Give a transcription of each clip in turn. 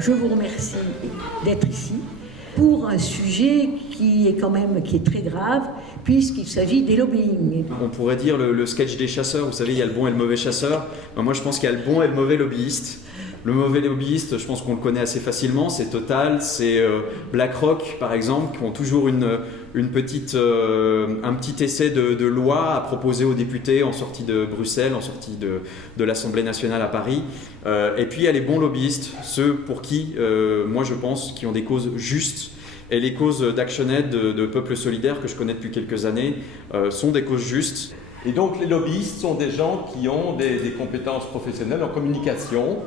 je vous remercie d'être ici pour un sujet qui est très grave, puisqu'il s'agit des lobbying. On pourrait dire le sketch des chasseurs, vous savez, il y a le bon et le mauvais chasseur. Moi, je pense qu'il y a le bon et le mauvais lobbyiste. Le mauvais lobbyiste, je pense qu'on le connaît assez facilement, c'est Total, c'est BlackRock par exemple, qui ont toujours un petit essai de loi à proposer aux députés en sortie de Bruxelles, en sortie de l'Assemblée nationale à Paris. Et puis il y a les bons lobbyistes, ceux pour qui, moi je pense, qui ont des causes justes. Et les causes d'ActionAid, de Peuple Solidaire, que je connais depuis quelques années, sont des causes justes. Et donc les lobbyistes sont des gens qui ont des compétences professionnelles en communication,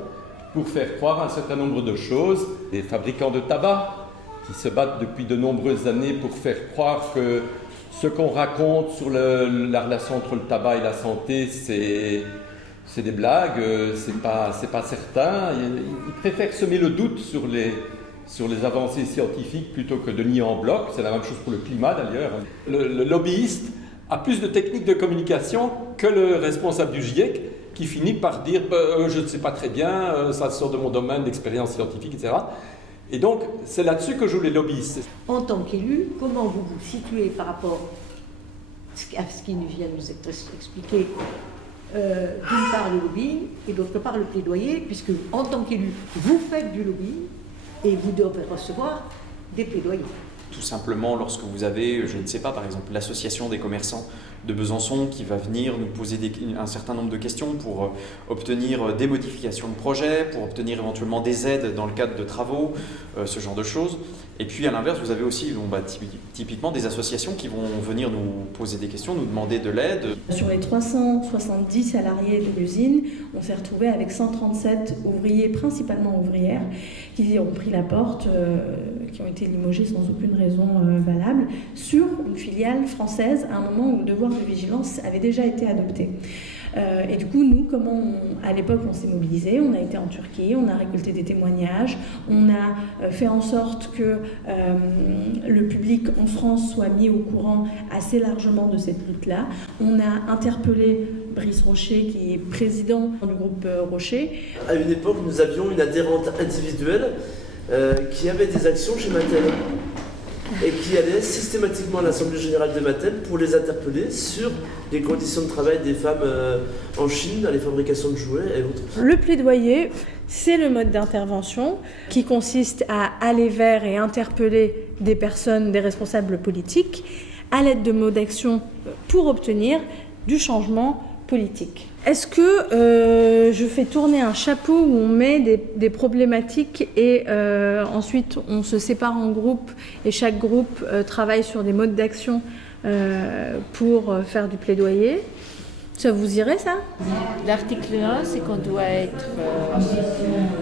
pour faire croire un certain nombre de choses. Des fabricants de tabac qui se battent depuis de nombreuses années pour faire croire que ce qu'on raconte sur la relation entre le tabac et la santé, c'est des blagues, c'est pas certain. Ils préfèrent semer le doute sur les avancées scientifiques plutôt que de nier en bloc. C'est la même chose pour le climat d'ailleurs. Le lobbyiste a plus de techniques de communication que le responsable du GIEC, qui finit par dire je ne sais pas très bien, ça sort de mon domaine d'expérience scientifique, etc. Et donc, c'est là-dessus que jouent les lobbyistes. En tant qu'élu, comment vous vous situez par rapport à ce qui vient de nous être expliqué, d'une part le lobbying et d'autre part le plaidoyer, puisque en tant qu'élu, vous faites du lobbying et vous devez recevoir des plaidoyers. Tout simplement lorsque vous avez, je ne sais pas, par exemple l'association des commerçants de Besançon qui va venir nous poser un certain nombre de questions pour obtenir des modifications de projet, pour obtenir éventuellement des aides dans le cadre de travaux, ce genre de choses. Et puis à l'inverse, vous avez aussi typiquement des associations qui vont venir nous poser des questions, nous demander de l'aide. Sur les 370 salariés de l'usine, on s'est retrouvé avec 137 ouvriers, principalement ouvrières, qui ont pris la porte, qui ont été limogés sans aucune raison valable, sur une filiale française à un moment où le devoir de vigilance avait déjà été adopté. Et du coup, nous, à l'époque, on s'est mobilisés, on a été en Turquie, on a récolté des témoignages, on a fait en sorte que le public en France soit mis au courant assez largement de cette lutte-là. On a interpellé Brice Rocher, qui est président du groupe Rocher. À une époque, nous avions une adhérente individuelle qui avait des actions chez Mattel et qui allait systématiquement à l'Assemblée Générale de Mattel pour les interpeller sur les conditions de travail des femmes en Chine, dans les fabrications de jouets et autres. Le plaidoyer, c'est le mode d'intervention qui consiste à aller vers et interpeller des personnes, des responsables politiques, à l'aide de mots d'action pour obtenir du changement politique. Est-ce que je fais tourner un chapeau où on met des problématiques et ensuite on se sépare en groupes et chaque groupe travaille sur des modes d'action pour faire du plaidoyer? Ça vous irait, ça? L'article 1, c'est qu'on doit être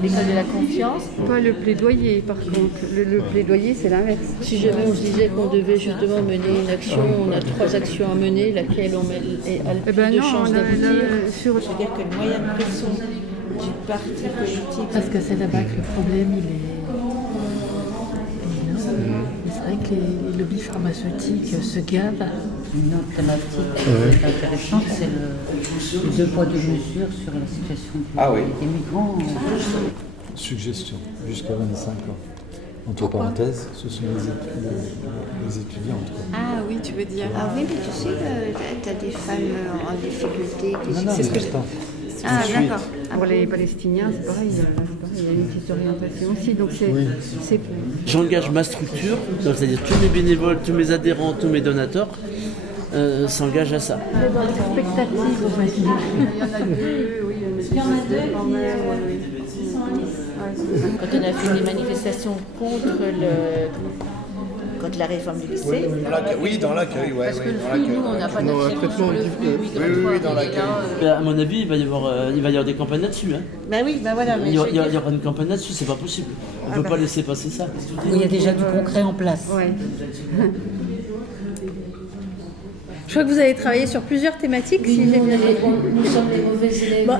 l'école de la confiance. Pas le plaidoyer, par contre. Le plaidoyer, c'est l'inverse. Si jamais on se disait qu'on devait justement mener une action, on a 3 actions à mener, laquelle on met a le plus de chances d'aboutir. C'est-à-dire que le moyen de pression du parti politique... Parce que c'est là-bas que le problème, il est... C'est vrai que les lobbies pharmaceutiques se gavent. Une autre thématique intéressante, c'est le 2 poids 2 mesures sur la situation des migrants. Suggestion, jusqu'à 25 ans. Entre parenthèses, ce sont les étudiants. Ah oui, tu veux dire. Ah oui, mais tu sais, tu as des femmes en difficulté. C'est ce que Ah d'accord. Pour les Palestiniens, c'est pareil, il y a une petite orientation aussi. Donc c'est... J'engage ma structure, c'est-à-dire tous mes bénévoles, tous mes adhérents, tous mes donateurs s'engagent à ça. Dans l'expectative, on va dire. Il y en a 2, oui. Il y en a 2 Quand on a fait des manifestations contre la réforme du lycée. Oui, dans l'accueil, Parce que le fruit, nous, on n'a pas d'affichage sur le fruit oui, dans l'accueil. À mon avis, il va y avoir des campagnes là-dessus. Hein. Ben oui, ben voilà. Il y aura une campagne là-dessus, c'est pas possible. On ne peut pas laisser passer ça. Il y a déjà du concret en place. Ouais. Je crois que vous avez travaillé sur plusieurs thématiques. Oui, nous sommes les mauvais élèves. En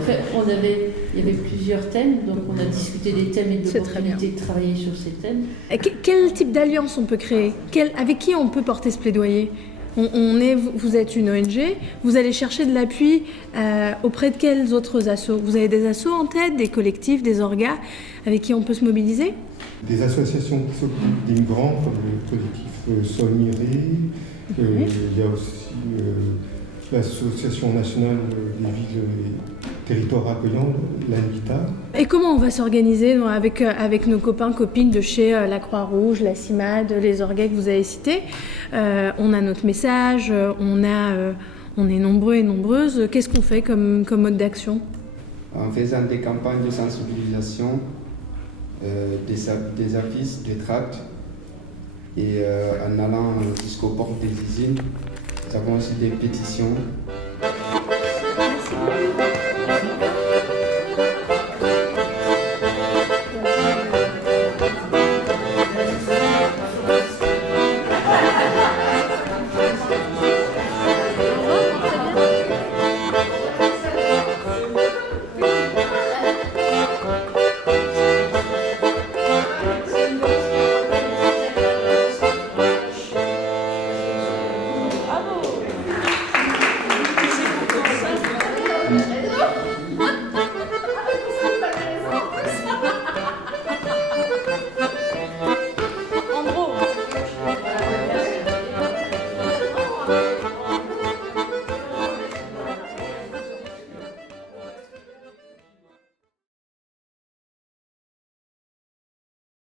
fait, il y avait plusieurs thèmes, donc on a discuté des thèmes et de l'opportunité de travailler sur ces thèmes. Quel type d'alliance on peut créer? Avec qui on peut porter ce plaidoyer? Vous êtes une ONG, vous allez chercher de l'appui auprès de quels autres assos? Vous avez des assos en tête, des collectifs, des orgas avec qui on peut se mobiliser? Des associations qui s'occupent des migrants, comme le collectif Solmiré. Il y a aussi l'Association nationale des villes et territoires accueillants, l'ANVITA. Et comment on va s'organiser avec nos copains, copines de chez la Croix-Rouge, la CIMAD, les orgas que vous avez cités? On a notre message, on est nombreux et nombreuses. Qu'est-ce qu'on fait comme mode d'action? En faisant des campagnes de sensibilisation, des affiches, des tracts, et en allant jusqu'aux portes des usines. Nous avons aussi des pétitions. Merci beaucoup.